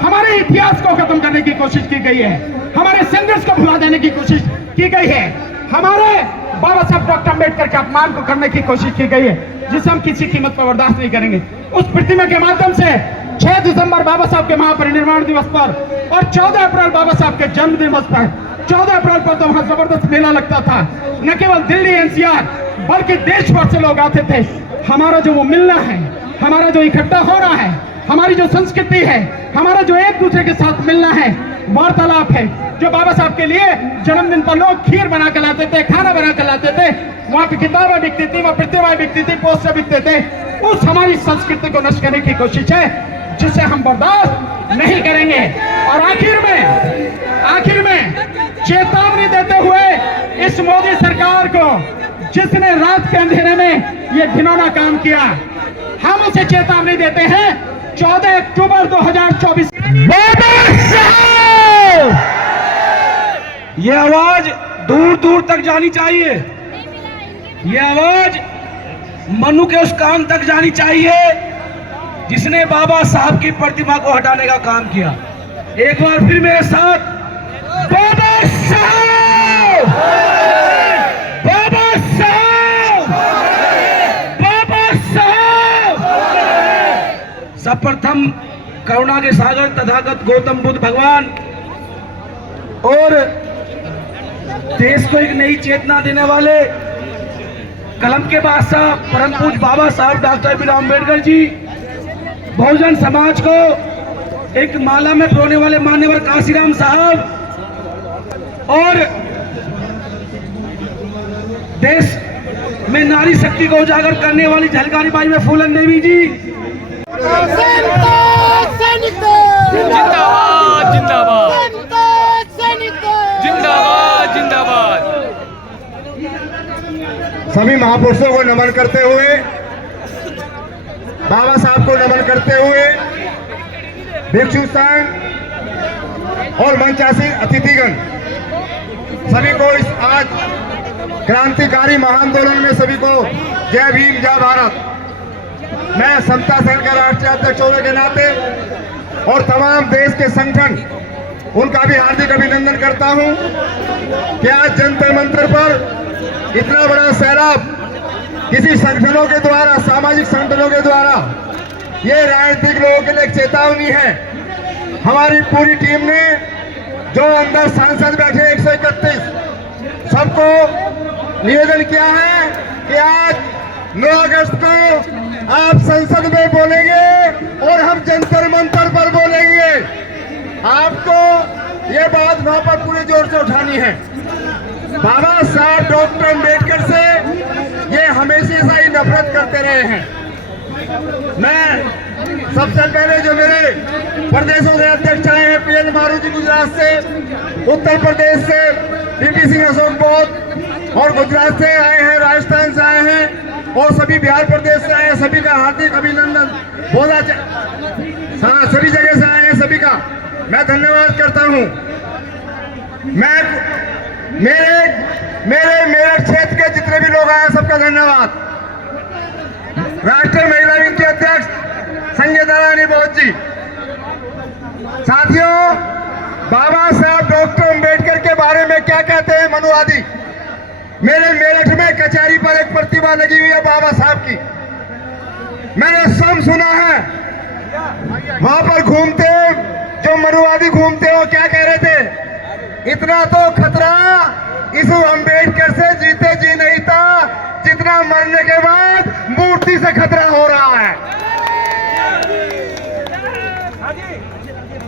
हमारे इतिहास को खत्म करने की कोशिश की गई है, हमारे संघर्ष को भुला देने की कोशिश की गई है, हमारे बाबा साहब डॉक्टर अम्बेडकर के अपमान को करने की कोशिश की गई है, जिसे हम किसी कीमत पर बर्दाश्त नहीं करेंगे। उस प्रतिमा के माध्यम से 6 दिसंबर बाबा साहब के महापरिनिर्वाण दिवस पर और 14 अप्रैल बाबा साहब के जन्म दिवस पर, 14 अप्रैल पर तो वहां जबरदस्त मेला लगता था। न केवल दिल्ली NCR बल्कि देश भर से लोग आते थे। हमारा जो वो मिलना है, हमारा जो इकट्ठा होना है, हमारी जो संस्कृति है, हमारा जो एक दूसरे के साथ मिलना है, वार्तालाप है, जो बाबा साहब के लिए जन्मदिन पर लोग खीर बना कर लाते थे, खाना बना कर लाते थे, वहाँ पे किताबें बिकती थी, वहाँ प्रतिमाएं बिकती थी, पोस्टर बिकते थे। उस हमारी संस्कृति को नष्ट करने की कोशिश है, जिसे हम बर्दाश्त नहीं करेंगे। और आखिर में चेतावनी देते हुए इस मोदी सरकार को, जिसने रात के अंधेरे में ये घिनौना काम किया, हम उसे चेतावनी देते हैं 14 अक्टूबर 2024। ये आवाज दूर दूर तक जानी चाहिए, ये आवाज मनु के उस काम तक जानी चाहिए जिसने बाबा साहब की प्रतिमा को हटाने का काम किया। एक बार फिर मेरे साथ, बाबा साहब, बाबा साहब, बाबा साहब। सर्वप्रथम करुणा के सागर तथागत गौतम बुद्ध भगवान और देश को एक नई चेतना देने वाले कलम के बादशाह परम पूज्य बाबा साहब डॉक्टर भीमराव अम्बेडकर जी, बहुजन समाज को एक माला में पिरोने वाले मान्यवर काशीराम साहब और देश में नारी शक्ति को उजागर करने वाली झलकारी बाई में फूलन देवी जी। जिंदाबाद जिंदाबाद जिंदाबाद जिंदाबाद। सभी महापुरुषों को नमन करते हुए, बाबा साहब को नमन करते हुए, भिक्षु संघ और मंचासीन अतिथिगण सभी को इस आज क्रांतिकारी महाआंदोलन में सभी को जय भीम जय भारत। मैं समता संघ का राष्ट्रीय अध्यक्ष होने के नाते और तमाम देश के संगठन, उनका भी हार्दिक अभिनंदन करता हूं कि आज जंतर मंतर पर इतना बड़ा सैलाब किसी संगठनों के द्वारा, सामाजिक संगठनों के द्वारा, ये राजनीतिक लोगों के लिए एक चेतावनी है। हमारी पूरी टीम ने, जो अंदर सांसद बैठे 131, सबको निवेदन किया है कि आज 9 अगस्त को आप संसद में बोलेंगे और हम जंतर मंतर पर बोलेंगे। आपको ये बात वहां पर पूरे जोर से उठानी है। बाबा साहब डॉक्टर अम्बेडकर से ये हमेशा से ही नफरत करते रहे हैं। मैं सबसे पहले जो मेरे प्रदेशों के अध्यक्ष आए हैं, PL मारूति गुजरात से, उत्तर प्रदेश से PP सिंह अशोक बोध और गुजरात से आए हैं, राजस्थान से आए हैं और सभी बिहार प्रदेश से आए हैं, सभी का हार्दिक अभिनंदन बोला। हाँ, सभी जगह से आए हैं, सभी का मैं धन्यवाद करता हूं। मैं मेरे क्षेत्र के जितने भी लोग आए हैं सबका धन्यवाद। राष्ट्रीय महिला विंग के अध्यक्ष संगीता रानी बोध जी। साथियों, बाबा साहब डॉक्टर अम्बेडकर के बारे में क्या कहते हैं मनुवादी। मेरे मेरठ में कचहरी पर एक प्रतिमा लगी हुई है बाबा साहब की। मैंने सब सुना है। वहां पर घूमते जो मनुवादी घूमते हो क्या कह रहे थे, इतना तो खतरा इस अम्बेडकर से जीते जी नहीं था जितना मरने के बाद मूर्ति से खतरा हो रहा है।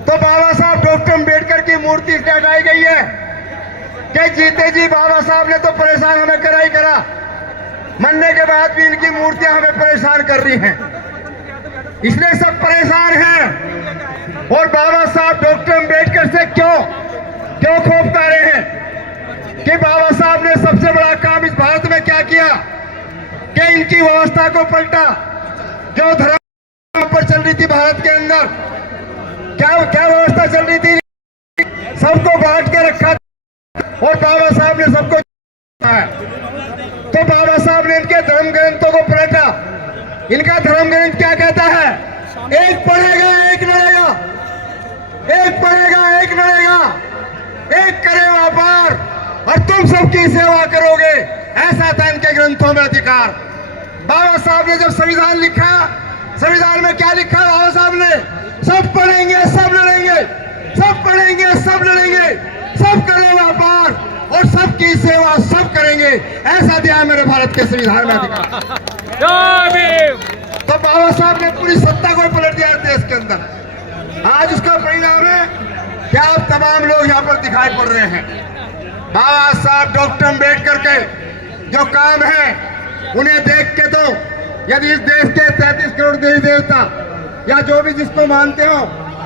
तो बाबा साहब डॉक्टर अम्बेडकर की मूर्ति इसलिए हटाई गई है कि जीते जी बाबा साहब ने तो परेशान हमें करा ही करा, मरने के बाद भी इनकी मूर्तियां हमें परेशान कर रही हैं, इसलिए सब परेशान हैं। और बाबा साहब डॉक्टर अम्बेडकर से क्यों खूब कर रहे हैं कि बाबा साहब ने सबसे बड़ा काम इस भारत में क्या किया कि इनकी व्यवस्था को पलटा। जो धर्म पर चल रही थी भारत के अंदर, क्या व्यवस्था चल रही थी, सबको बांट के रखा और बाबा साहब ने सबको है। तो बाबा साहब ने इनके धर्म ग्रंथों को पलटा। इनका धर्म ग्रंथ क्या कहता है, एक पढ़ेगा एक लड़ेगा, एक पढ़ेगा एक लड़ेगा, एक करे व्यापार और तुम सबकी सेवा करोगे, ऐसा था इनके ग्रंथों में अधिकार। बाबा साहब ने जब संविधान लिखा, संविधान में क्या लिखा बाबा साहब ने, सब पढ़ेंगे सब लड़ेंगे, सब पढ़ेंगे सब लड़ेंगे, सब करें व्यापार और सबकी सेवा सब करेंगे, ऐसा दिया मेरे भारत के संविधान में अधिकार। तो बाबा साहब ने पूरी सत्ता को पलट दिया देश के अंदर। आज उसका परिणाम है कि आप तमाम लोग यहाँ पर दिखाई पड़ रहे हैं। बाबा साहब डॉक्टर अम्बेडकर के जो काम है उन्हें देख के तो यदि इस देश के 33 करोड़ देवी देवता या जो भी जिसको मानते हो,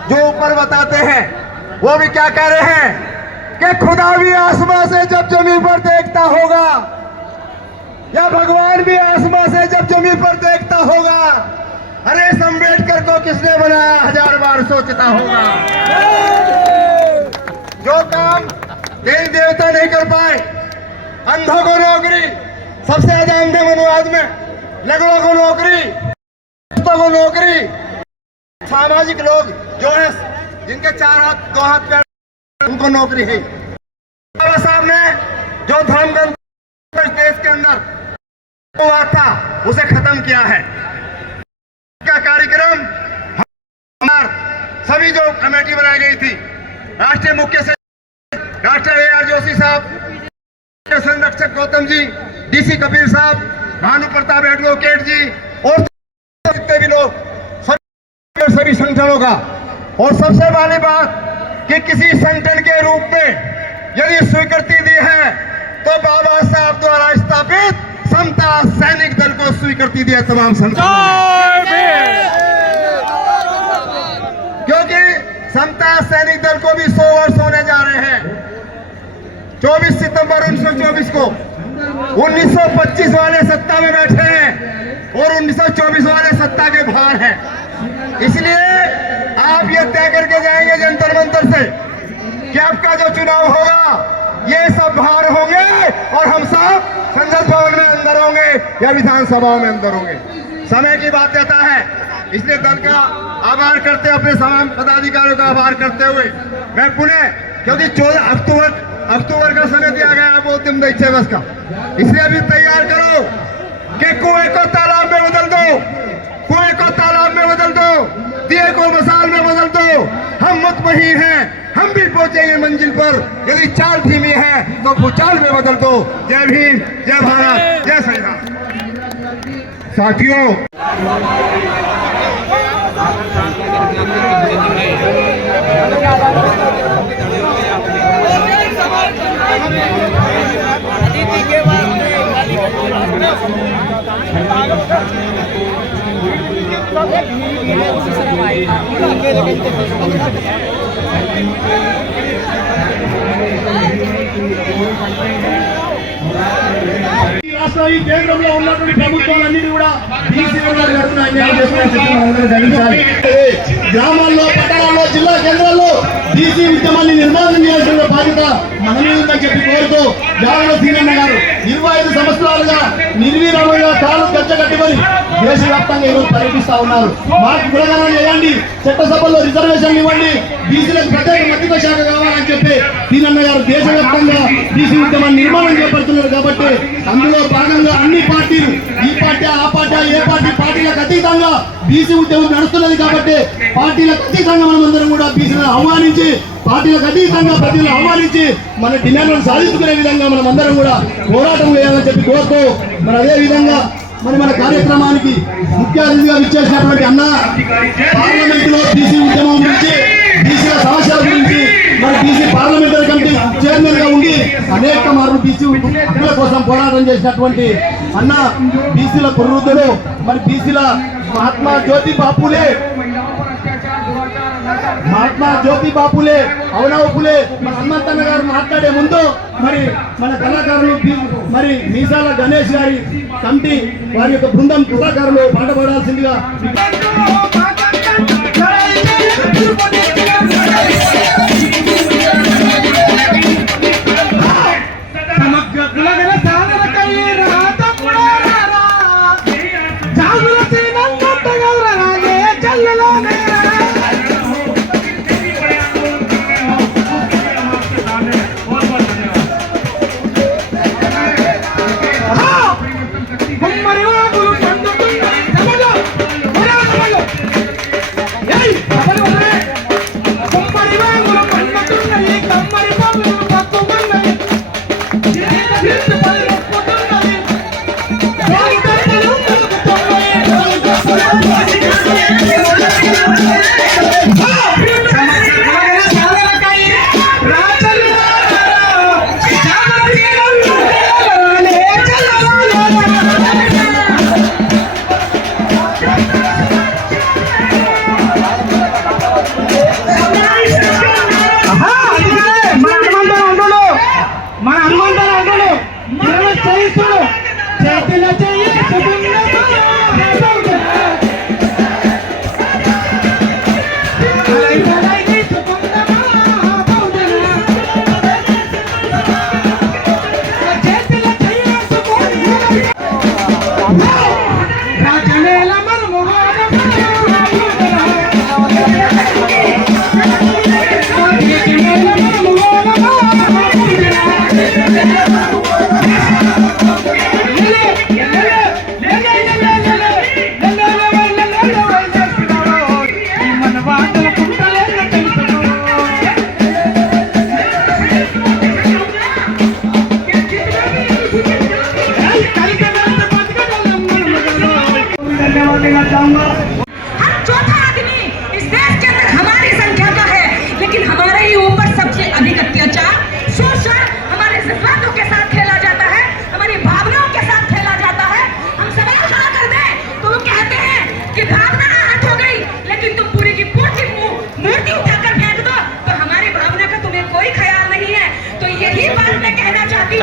जो ऊपर बताते हैं, वो भी क्या कह रहे हैं कि खुदा भी आसमां से जब जमीन पर देखता होगा या भगवान भी आसमां से जब जमीन पर देखता होगा, अरे इस अम्बेडकर को किसने बनाया 1000 बार सोचता होगा। जो काम देवी देवता नहीं कर पाए, अंधों को नौकरी, सबसे ज्यादा अंधे मनुवाद में, लंगड़ों को नौकरी, को नौकरी, सामाजिक लोग जो है जिनके 4 हाथ 2 हाथ पैर उनको नौकरी है। बाबा साहब ने जो धर्म ग्रंथ देश के अंदर हुआ था उसे खत्म किया है। का कार्यक्रम सभी जो कमेटी बनाई गई थी, राष्ट्रीय मुख्य सचिव डॉक्टर AR जोशी साहब, संरक्षक गौतम जी, DC कपिल साहब, भानु प्रताप एडवोकेट जी और जितने भी लोग, सभी संगठनों का। और सबसे बड़ी बात कि किसी संगठन के रूप में यदि स्वीकृति दी है तो बाबा साहब द्वारा स्थापित समता सैनिक दल को स्वीकृति दिया तमाम संगठनों ने। क्योंकि समता सैनिक दल को भी 100 वर्ष होने जा रहे हैं। 24 सितंबर 1924 को 1925 वाले सत्ता में बैठे हैं और 1924 वाले सत्ता के बाहर हैं। इसलिए आप ये तय करके जाएंगे जंतर मंतर से कि आपका जो चुनाव होगा ये सब बाहर होंगे और हम सब संसद भवन में अंदर होंगे या विधानसभाओं में अंदर होंगे। समय की बात देता है, इसलिए दल का आभार करते, अपने तमाम पदाधिकारियों का आभार करते हुए मैं पुनः, क्योंकि 14 अक्टूबर का समय दिया गया वो दिन दैत्य बस का, इसलिए अभी तैयार करो कि कुएं को तालाब में बदल दो, कुएं को तालाब में बदल दो, दिए को मसाल में बदल दो। हम मुतमईन हैं, हम भी पहुंचेंगे मंजिल पर। यदि चाल धीमी है तो भूचाल में बदल दो। जय भीम, जय भारत, जय श्री राम। साथियों, రాష్ట్రం ఈ కేంద్రంలో ఉన్నటువంటి ప్రభుత్వాలన్నిటి కూడా బీసీ జరుగుతున్న అన్యాయం చేస్తున్నాయి. గ్రామాల్లో, పట్టణాల్లో, జిల్లా కేంద్రాల్లో బీసీ ఉద్యమాన్ని నిర్మాణం చేయాల్సిన బాధ్యత మన మీద ఉందని చెప్పి కోరుతూ జాగల సీనన్న గారు 25 సంవత్సరాలుగా నిర్వీర్యంగా కాలు కట్టబడి దేశవ్యాప్తంగా ఈరోజు పర్యటిస్తా ఉన్నారు. మాకు కులగణన చేయండి, చట్టసభల్లో రిజర్వేషన్ ఇవ్వండి, బీసీలకు ప్రత్యేక మంత్రిత్వ శాఖ కావాలని చెప్పి సీనన్న గారు దేశవ్యాప్తంగా బీసీ ఉద్యమాన్ని నిర్మాణం చేపడుతున్నారు. కాబట్టి అందులో భాగంగా అన్ని పార్టీలు, ఈ పార్టీ ఆ పార్టీ ఏ పార్టీలకు అతీతంగా బీసీ ఉద్యమం నడుస్తున్నది. కాబట్టి పార్టీలకు అతీతంగా మనమందరం కూడా బీసీలను ఆహ్వానించి, పార్టీలకు అతీతంగా ప్రజలను ఆహ్వానించి మన డిమాండ్లను సాధించుకునే విధంగా మనం అందరం కూడా పోరాటం చేయాలని చెప్పి కోరుతూ, మరి అదే విధంగా మన కార్యక్రమానికి ముఖ్య అతిథిగా విచ్చేసినటువంటి అన్న పార్లమెంట్ లో బీసీ ఉద్యమం గురించి, బీసీల సమస్యల గురించి, మరి బీసీ పార్లమెంటరీ కమిటీ చైర్మన్ గా ఉండి అనేక మార్లు బీసీ హక్కుల కోసం పోరాటం చేసినటువంటి అన్న, బీసీల పునరుద్ధుడు, మరి బీసీల మహాత్మా జ్యోతిబా పూలే అవనవ పూలే మన హనుమంతన్న గారు మాట్లాడే ముందు మరి మన కళాకారులు, మరి మీసాల గణేష్ గారి కమిటీ వారి యొక్క బృందం కళాకారులు పాట పాడాల్సిందిగా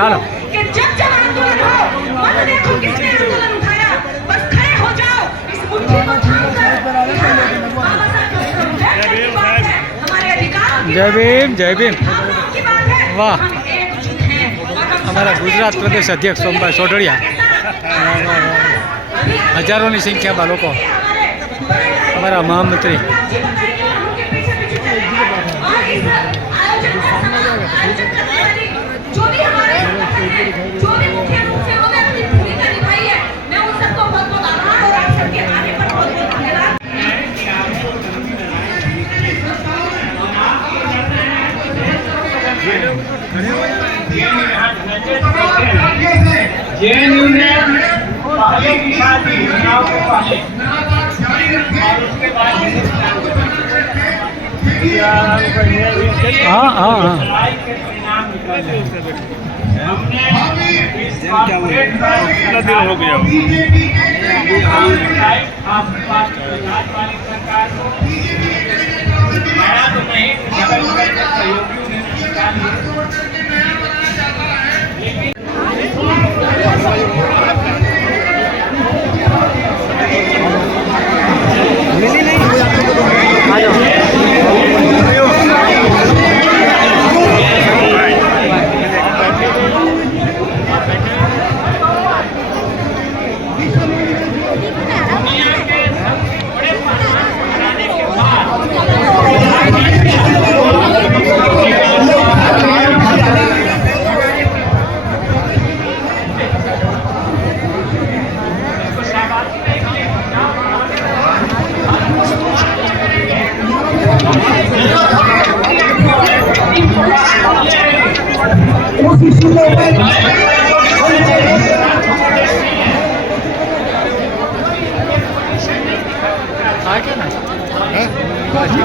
चलो कि जब जब आंदोलन हो मत देखो किसने आंदोलन उठाया, बस खड़े हो जाओ इस मुट्ठी को थामकर। बाबा साहब की बात है, हमारे अधिकारों की जय भीम जय भीम। की बात है। वाह, हम एकजुट हैं और हम हमारा गुजरात प्रदेश अध्यक्ष सोमभाई सोढड़िया हजारों की संख्या में लोग, हमारा महामंत्री जो भी हमारे जो भी मुख्य रूप से उन्होंने अपनी भूमिका निभाई है, मैं उन सबको बहुत बहुत आभार और आप सबके आने पर बहुत बहुत धन्यवाद। जेएनयू ने पहले की शादी चुनाव को पहले और उसके बाद हाँ हाँ हाँ लड़ाई के परिणाम निकले। हमने इस कॉर्पोरेट हो गया आपके पास गुजरात वाली सरकार को बड़ा तो नहीं, जगह जगह सहयोगियों ने सरकार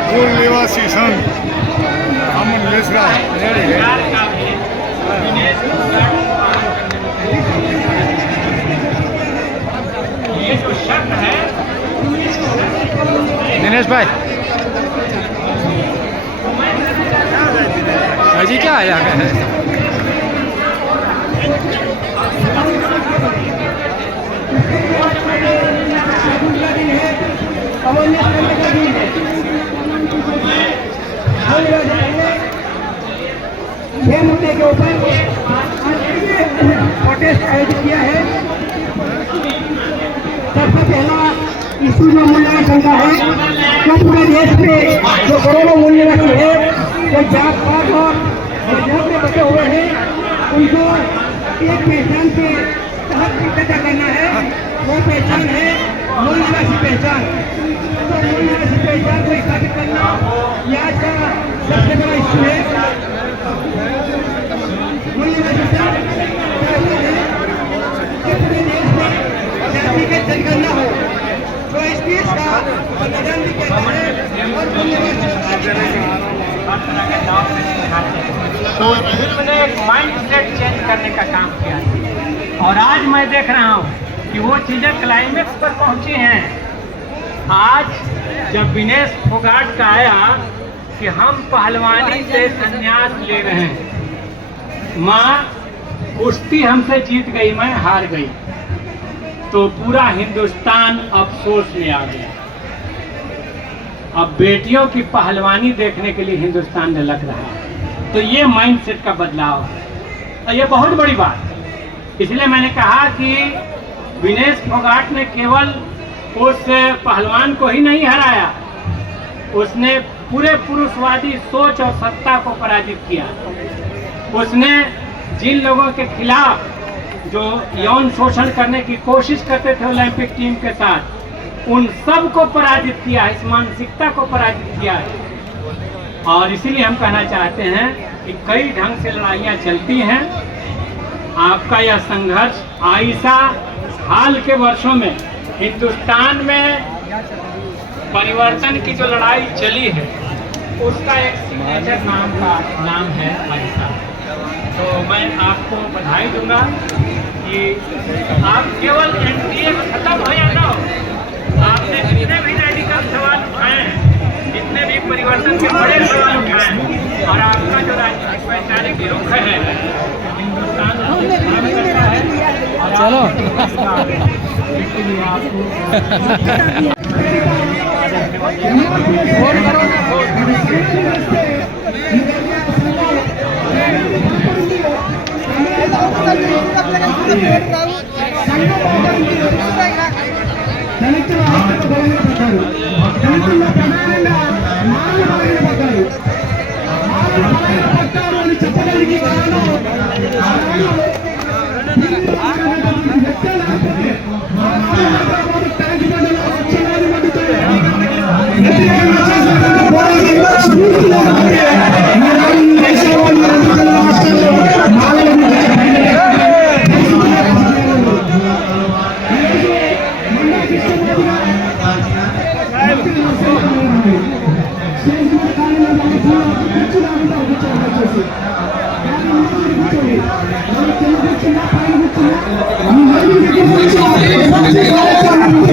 मूल निवासी संघ अमन मिश्रा ये जो शब्द है दिनेश भाई अजी क्या आया है? छह मुद्दे के ऊपर प्रोटेस्ट आयोजित किया है। सबसे पहला इशू जो मूल्यांकन का है, जो पूरे देश में जो करोड़ों मूल्यवान है, जो जात पात और मजहब में बचे हुए हैं, उनको एक पहचान के तहत इकट्ठा करना है। वो पहचान है मूल निवासी पहचान। तो मूल निवासी पहचान को स्थापित करना यह आज का सबसे बड़ा इशू है। मूल निवासी पूरे देश में जाति की जनगणना हो, तो इस देश का संविधान भी कहता है और मूल निवासी तो इन्होंने एक माइंड सेट चेंज करने का काम किया है। और आज मैं देख रहा हूँ कि वो चीज़ें क्लाइमेक्स पर पहुँची हैं। आज जब विनेश फोगाट का आया कि हम पहलवानी से संन्यास ले रहे हैं, माँ कुश्ती हमसे जीत गई, मैं हार गई, तो पूरा हिंदुस्तान अफसोस में आ गया। अब बेटियों की पहलवानी देखने के लिए हिंदुस्तान में लग रहा है। तो ये माइंडसेट का बदलाव है, तो ये बहुत बड़ी बात है। इसलिए मैंने कहा कि विनेश फोगाट ने केवल उस पहलवान को ही नहीं हराया, उसने पूरे पुरुषवादी सोच और सत्ता को पराजित किया। उसने जिन लोगों के खिलाफ जो यौन शोषण करने की कोशिश करते थे ओलंपिक टीम के साथ, उन सब को पराजित किया है, इस मानसिकता को पराजित किया है। और इसीलिए हम कहना चाहते हैं कि कई ढंग से लड़ाइयाँ चलती हैं। आपका यह संघर्ष आइसा हाल के वर्षों में हिंदुस्तान में परिवर्तन की जो लड़ाई चली है, उसका एक सिग्नेचर नाम है आइसा। तो मैं आपको बधाई दूंगा कि आप केवल एनडीए खत्म हो या ना हो, आपने जितने भी रेडिकल सवाल उठाए हैं, जितने भी परिवर्तन के बड़े सवाल उठाए हैं, और आपका जो राजनीतिक वैचारिक रुख है हिंदुस्तान चलो Thank you.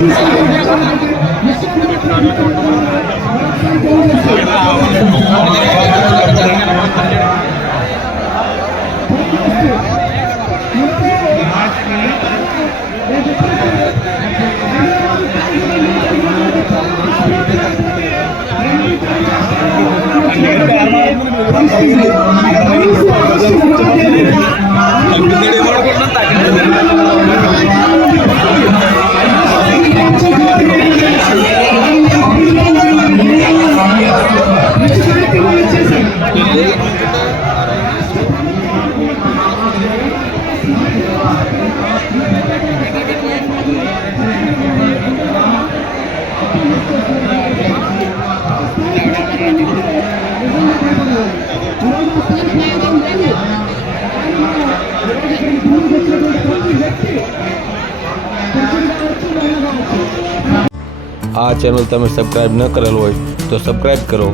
આ ચેનલ તમે સબસ્ક્રાઈબ ન કરેલ હોય તો સબસ્ક્રાઈબ કરો,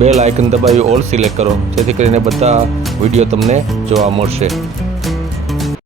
બેલ આઇકન દબાવી ઓલ સિલેક્ટ કરો, જેથી કરીને બધા વિડીયો તમને જોવા મળશે.